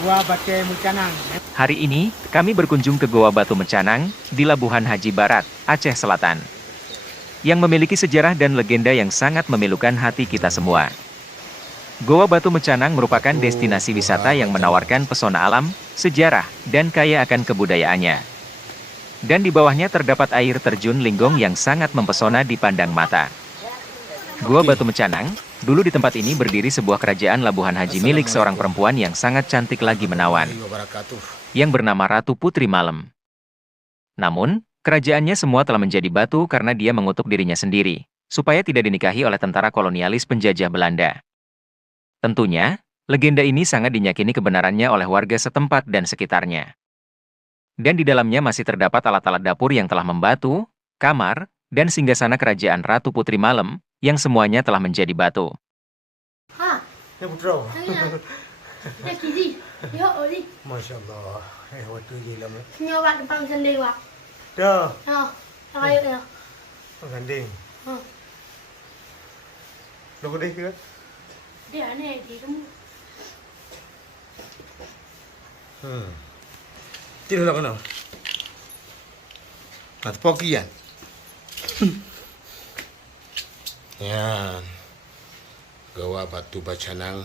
Gua Batu Mencanang. Hari ini, kami berkunjung ke Goa Batu Mencanang, di Labuhan Haji Barat, Aceh Selatan. Yang memiliki sejarah dan legenda yang sangat memilukan hati kita semua. Goa Batu Mencanang merupakan destinasi wisata yang menawarkan pesona alam, sejarah, dan kaya akan kebudayaannya. Dan di bawahnya terdapat air terjun Linggong yang sangat mempesona dipandang mata. Goa Batu Mencanang, dulu di tempat ini berdiri sebuah kerajaan Labuhan Haji milik seorang perempuan yang sangat cantik lagi menawan, yang bernama Ratu Putri Malam. Namun, kerajaannya semua telah menjadi batu karena dia mengutuk dirinya sendiri, supaya tidak dinikahi oleh tentara kolonialis penjajah Belanda. Tentunya, legenda ini sangat diyakini kebenarannya oleh warga setempat dan sekitarnya. Dan di dalamnya masih terdapat alat-alat dapur yang telah membatu, kamar, dan singgasana kerajaan Ratu Putri Malam, yang semuanya telah menjadi batu. Ini putra. Dah kiri. Tengok ni. Masya Allah. Waktu je lama. Sini awak depan sendiri awak. Dah. Ha. Tak ayuk dia. Ganding. Ha. Lo kedai ke? Dia ni di kamu. Tidur lah kena. Nak terpoki kan? Ya. Goa Batu Mencanang.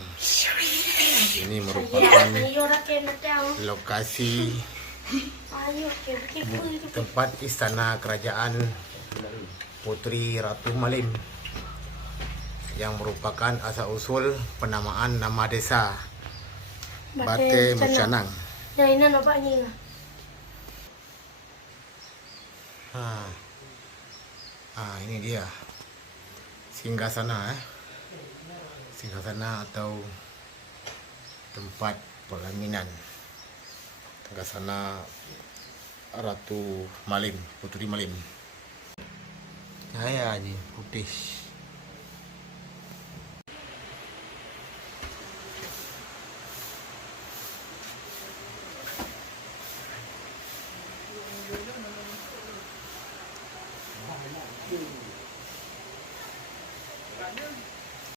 Ini merupakan Ayuk orang kena tahu. lokasi Ayuk ke betul. tempat istana kerajaan Putri Ratu Malim yang merupakan asal-usul penamaan nama desa Batu Mencanang. Yang ini nampak ni. Ini dia singgasana singgasana atau tempat pelaminan singgasana Ratu Malim, Putri Malim. Cahaya je putih.